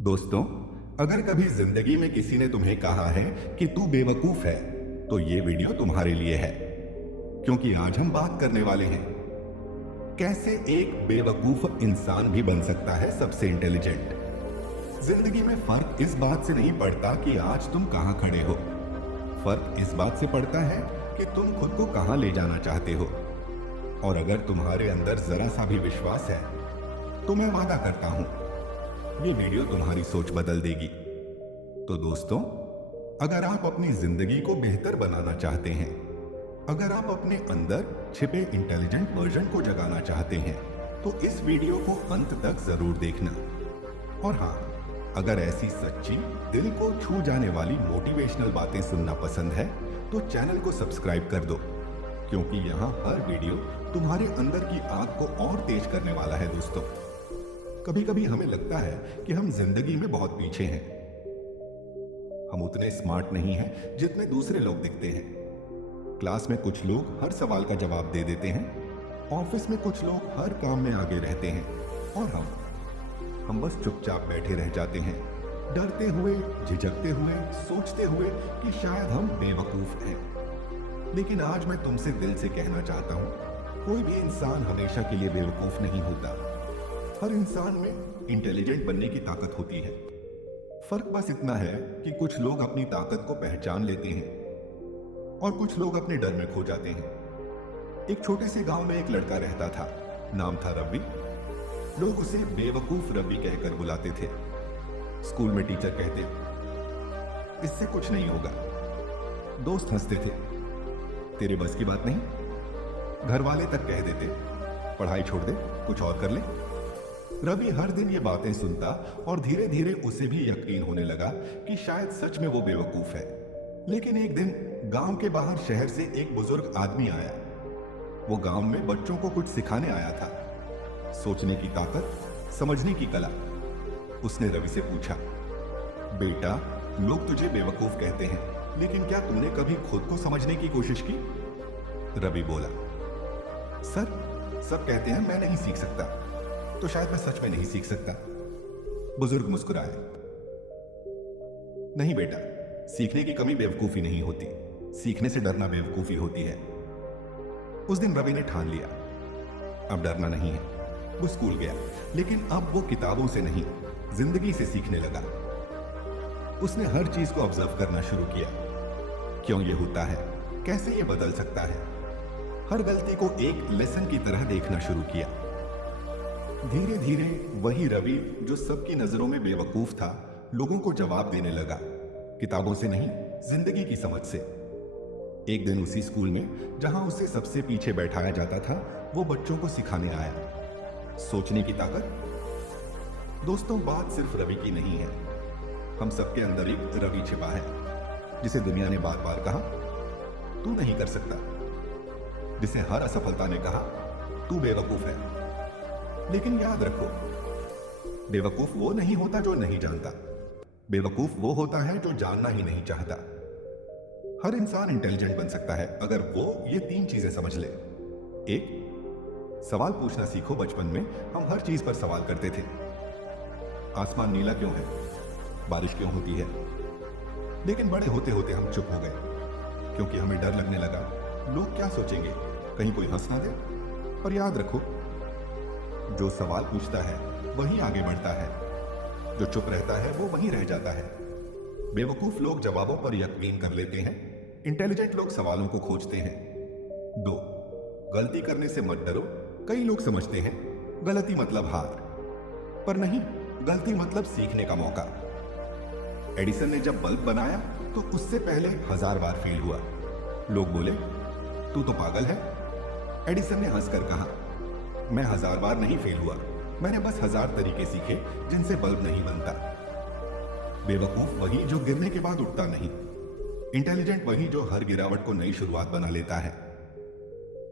दोस्तों, अगर कभी जिंदगी में किसी ने तुम्हें कहा है कि तू बेवकूफ है, तो ये वीडियो तुम्हारे लिए है। क्योंकि आज हम बात करने वाले हैं कैसे एक बेवकूफ इंसान भी बन सकता है सबसे इंटेलिजेंट। जिंदगी में फर्क इस बात से नहीं पड़ता कि आज तुम कहां खड़े हो, फर्क इस बात से पड़ता है कि तुम खुद को कहां ले जाना चाहते हो। और अगर तुम्हारे अंदर जरा सा भी विश्वास है तो मैं वादा करता हूं ये वीडियो तुम्हारी सोच बदल देगी। तो दोस्तों, अगर आप अपनी जिंदगी को बेहतर बनाना चाहते हैं, अगर आप अपने अंदर छिपे इंटेलिजेंट वर्जन को जगाना चाहते हैं, तो इस वीडियो को अंत तक जरूर देखना। और हाँ, अगर ऐसी सच्ची दिल को छू जाने वाली मोटिवेशनल बातें सुनना पसंद है तो चैनल को सब्सक्राइब कर दो, क्योंकि यहाँ हर वीडियो तुम्हारे अंदर की आग को और तेज करने वाला है। दोस्तों, कभी कभी हमें लगता है कि हम जिंदगी में बहुत पीछे हैं, हम उतने स्मार्ट नहीं हैं जितने दूसरे लोग दिखते हैं। क्लास में कुछ लोग हर सवाल का जवाब दे देते हैं, ऑफिस में कुछ लोग हर काम में आगे रहते हैं, और हम बस चुपचाप बैठे रह जाते हैं, डरते हुए, झिझकते हुए, सोचते हुए कि शायद हम बेवकूफ हैं। लेकिन आज मैं तुमसे दिल से कहना चाहता हूं, कोई भी इंसान हमेशा के लिए बेवकूफ नहीं होता। हर इंसान में इंटेलिजेंट बनने की ताकत होती है। फर्क बस इतना है कि कुछ लोग अपनी ताकत को पहचान लेते हैं और कुछ लोग अपने डर में खो जाते हैं। एक छोटे से गांव में एक लड़का रहता था, नाम था रवि। लोग उसे बेवकूफ रवि कहकर बुलाते थे। स्कूल में टीचर कहते, इससे कुछ नहीं होगा। दोस्त हंसते थे, तेरे बस की बात नहीं। घर वाले तक कह देते, पढ़ाई छोड़ दे, कुछ और कर ले। रवि हर दिन ये बातें सुनता और धीरे धीरे उसे भी यकीन होने लगा कि शायद सच में वो बेवकूफ है। लेकिन एक दिन गांव के बाहर शहर से एक बुजुर्ग आदमी आया। वो गांव में बच्चों को कुछ सिखाने आया था, सोचने की ताकत, समझने की कला। उसने रवि से पूछा, बेटा, लोग तुझे बेवकूफ कहते हैं, लेकिन क्या तुमने कभी खुद को समझने की कोशिश की? रवि बोला, सर, सब कहते हैं मैं नहीं सीख सकता, तो शायद मैं सच में नहीं सीख सकता। बुजुर्ग मुस्कुराए, नहीं बेटा, सीखने की कमी बेवकूफी नहीं होती, सीखने से डरना बेवकूफी होती है। उस दिन रवि ने ठान लिया, अब डरना नहीं है। वो स्कूल गया, लेकिन अब वो किताबों से नहीं, जिंदगी से सीखने लगा। उसने हर चीज को ऑब्जर्व करना शुरू किया। क्यों ये होता है, कैसे ये बदल सकता है। हर गलती को एक लेसन की तरह देखना शुरू किया। धीरे धीरे वही रवि जो सबकी नजरों में बेवकूफ था, लोगों को जवाब देने लगा, किताबों से नहीं, जिंदगी की समझ से। एक दिन उसी स्कूल में जहां उसे सबसे पीछे बैठाया जाता था, वो बच्चों को सिखाने आया, सोचने की ताकत। दोस्तों, बात सिर्फ रवि की नहीं है, हम सबके अंदर एक रवि छिपा है, जिसे दुनिया ने बार बार कहा तू नहीं कर सकता, जिसे हर असफलता ने कहा तू बेवकूफ है। लेकिन याद रखो, बेवकूफ वो नहीं होता जो नहीं जानता, बेवकूफ वो होता है जो जानना ही नहीं चाहता। हर इंसान इंटेलिजेंट बन सकता है अगर वो ये 3 चीजें समझ ले। एक, सवाल पूछना सीखो। बचपन में हम हर चीज पर सवाल करते थे, आसमान नीला क्यों है, बारिश क्यों होती है। लेकिन बड़े होते होते हम चुप हो गए, क्योंकि हमें डर लगने लगा, लोग क्या सोचेंगे, कहीं कोई हंस ना दे। पर याद रखो, जो सवाल पूछता है वही आगे बढ़ता है, जो चुप रहता है वो वहीं रह जाता है। बेवकूफ लोग जवाबों पर यकीन कर लेते हैं, इंटेलिजेंट लोग सवालों को खोजते हैं। 2, गलती करने से मत डरो। कई लोग समझते हैं गलती मतलब हार, पर नहीं, गलती मतलब सीखने का मौका। एडिसन ने जब बल्ब बनाया तो उससे पहले 1000 बार फेल हुआ। लोग बोले, तू तो पागल है। एडिसन ने हंसकर कहा, मैं 1000 बार नहीं फेल हुआ, मैंने बस 1000 तरीके सीखे जिनसे बल्ब नहीं बनता। बेवकूफ वही जो गिरने के बाद उठता नहीं, इंटेलिजेंट वही जो हर गिरावट को नई शुरुआत बना लेता है।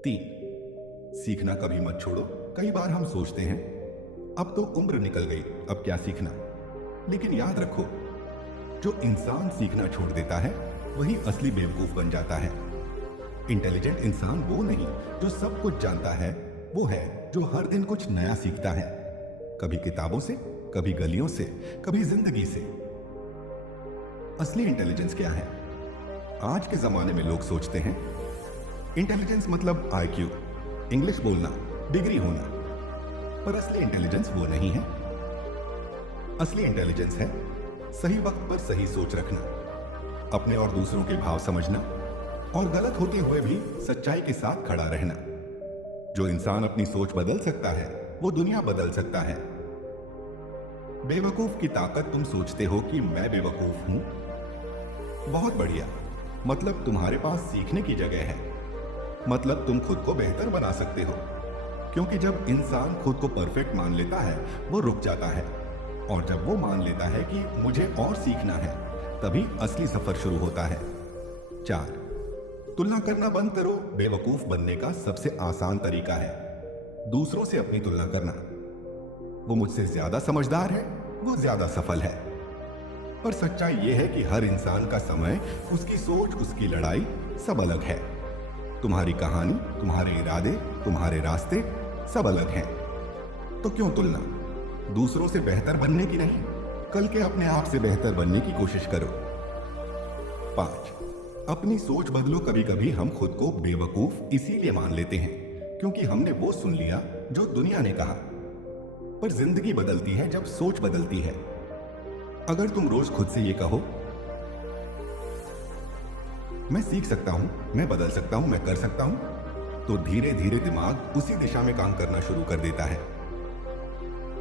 3, सीखना कभी मत छोड़ो। कई बार हम सोचते हैं अब तो उम्र निकल गई, अब क्या सीखना। लेकिन याद रखो, जो इंसान सीखना छोड़ देता है वही असली बेवकूफ बन जाता है। इंटेलिजेंट इंसान वो नहीं जो सब कुछ जानता है, वो है जो हर दिन कुछ नया सीखता है, कभी किताबों से, कभी गलियों से, कभी जिंदगी से। असली इंटेलिजेंस क्या है? आज के जमाने में लोग सोचते हैं इंटेलिजेंस मतलब आईक्यू, इंग्लिश बोलना, डिग्री होना। पर असली इंटेलिजेंस वो नहीं है। असली इंटेलिजेंस है सही वक्त पर सही सोच रखना, अपने और दूसरों के भाव समझना और गलत होते हुए भी सच्चाई के साथ खड़ा रहना। जो इंसान अपनी सोच बदल सकता है वो दुनिया बदल सकता है। बेवकूफ की ताकत। तुम सोचते हो कि मैं बेवकूफ हूं? बहुत बढ़िया, मतलब तुम्हारे पास सीखने की जगह है। मतलब तुम खुद को बेहतर बना सकते हो, क्योंकि जब इंसान खुद को परफेक्ट मान लेता है वो रुक जाता है, और जब वो मान लेता है कि मुझे और सीखना है, तभी असली सफर शुरू होता है। 4, तुलना करना बंद करो। बेवकूफ बनने का सबसे आसान तरीका है दूसरों से अपनी तुलना करना। वो मुझसे ज्यादा समझदार है, वो ज्यादा सफल है। पर सच्चाई यह है कि हर इंसान का समय, उसकी सोच, उसकी लड़ाई सब अलग है। तुम्हारी कहानी, तुम्हारे इरादे, तुम्हारे रास्ते सब अलग हैं। तो क्यों तुलना? दूसरों से बेहतर बनने की नहीं, कल के अपने आप से बेहतर बनने की कोशिश करो। 5, अपनी सोच बदलो। कभी कभी हम खुद को बेवकूफ इसीलिए मान लेते हैं क्योंकि हमने वो सुन लिया जो दुनिया ने कहा। पर जिंदगी बदलती है जब सोच बदलती है। अगर तुम रोज खुद से ये कहो, मैं सीख सकता हूं, मैं बदल सकता हूं, मैं कर सकता हूं, तो धीरे धीरे दिमाग उसी दिशा में काम करना शुरू कर देता है।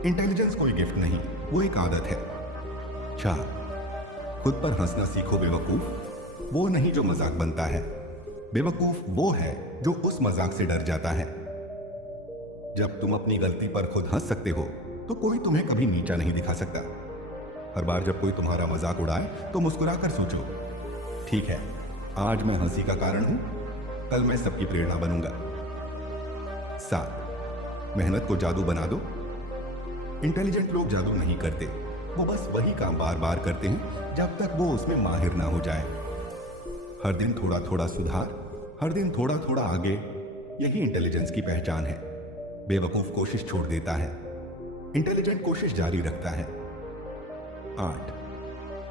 इंटेलिजेंस कोई गिफ्ट नहीं, वो एक आदत है। 4, खुद पर हंसना सीखो। बेवकूफ वो नहीं जो मजाक बनता है, बेवकूफ वो है जो उस मजाक से डर जाता है। जब तुम अपनी गलती पर खुद हंस सकते हो तो कोई तुम्हें कभी नीचा नहीं दिखा सकता। हर बार जब कोई तुम्हारा मजाक उड़ाए तो मुस्कुराकर सोचो, ठीक है, आज मैं हंसी का कारण हूं, कल मैं सबकी प्रेरणा बनूंगा। 7, मेहनत को जादू बना दो। इंटेलिजेंट लोग जादू नहीं करते, वो बस वही काम बार बार करते हैं जब तक वो उसमें माहिर ना हो जाए। हर दिन थोड़ा थोड़ा सुधार, हर दिन थोड़ा थोड़ा आगे, यही इंटेलिजेंस की पहचान है। बेवकूफ कोशिश छोड़ देता है, इंटेलिजेंट कोशिश जारी रखता है। 8,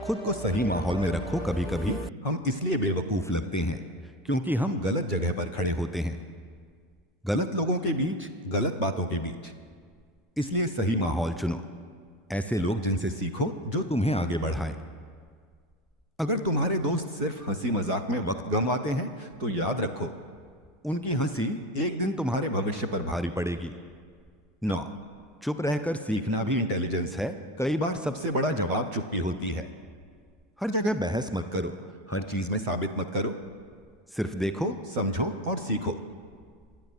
खुद को सही माहौल में रखो। कभी कभी हम इसलिए बेवकूफ लगते हैं क्योंकि हम गलत जगह पर खड़े होते हैं, गलत लोगों के बीच, गलत बातों के बीच। इसलिए सही माहौल चुनो, ऐसे लोग जिनसे सीखो, जो तुम्हें आगे बढ़ाए। अगर तुम्हारे दोस्त सिर्फ हंसी मजाक में वक्त गंवाते हैं तो याद रखो, उनकी हंसी एक दिन तुम्हारे भविष्य पर भारी पड़ेगी। 9, चुप रहकर सीखना भी इंटेलिजेंस है। कई बार सबसे बड़ा जवाब चुप्पी होती है। हर जगह बहस मत करो, हर चीज में साबित मत करो, सिर्फ देखो, समझो और सीखो।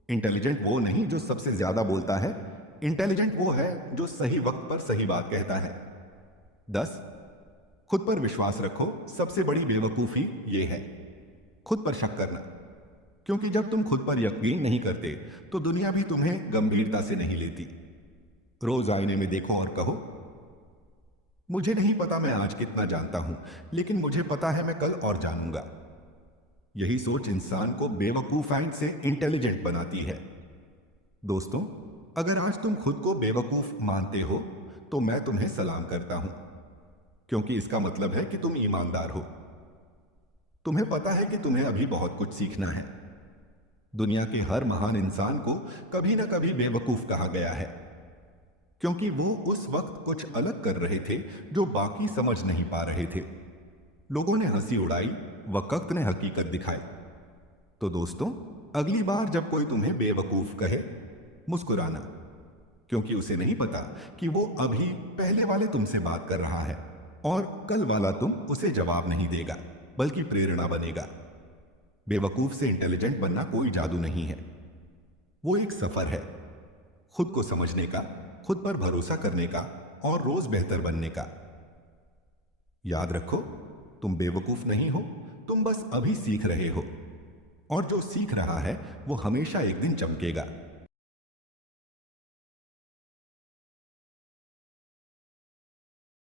इंटेलिजेंट वो नहीं जो सबसे ज्यादा बोलता है, इंटेलिजेंट वो है जो सही वक्त पर सही बात कहता है। 10, खुद पर विश्वास रखो। सबसे बड़ी बेवकूफी ये है खुद पर शक करना, क्योंकि जब तुम खुद पर यकीन नहीं करते तो दुनिया भी तुम्हें गंभीरता से नहीं लेती। रोज आईने में देखो और कहो, मुझे नहीं पता मैं आज कितना जानता हूं, लेकिन मुझे पता है मैं कल और जानूंगा। यही सोच इंसान को बेवकूफ एंड से इंटेलिजेंट बनाती है। दोस्तों, अगर आज तुम खुद को बेवकूफ मानते हो तो मैं तुम्हें सलाम करता हूं, क्योंकि इसका मतलब है कि तुम ईमानदार हो। तुम्हें पता है कि तुम्हें अभी बहुत कुछ सीखना है। दुनिया के हर महान इंसान को कभी ना कभी बेवकूफ कहा गया है, क्योंकि वो उस वक्त कुछ अलग कर रहे थे जो बाकी समझ नहीं पा रहे थे। लोगों ने हंसी उड़ाई, वक्त ने हकीकत दिखाई। तो दोस्तों, अगली बार जब कोई तुम्हें बेवकूफ कहे, मुस्कुराना, क्योंकि उसे नहीं पता कि वो अभी पहले वाले तुमसे बात कर रहा है और कल वाला तुम उसे जवाब नहीं देगा, बल्कि प्रेरणा बनेगा। बेवकूफ से इंटेलिजेंट बनना कोई जादू नहीं है, वो एक सफर है खुद को समझने का, खुद पर भरोसा करने का और रोज बेहतर बनने का। याद रखो, तुम बेवकूफ नहीं हो, तुम बस अभी सीख रहे हो, और जो सीख रहा है वो हमेशा एक दिन चमकेगा।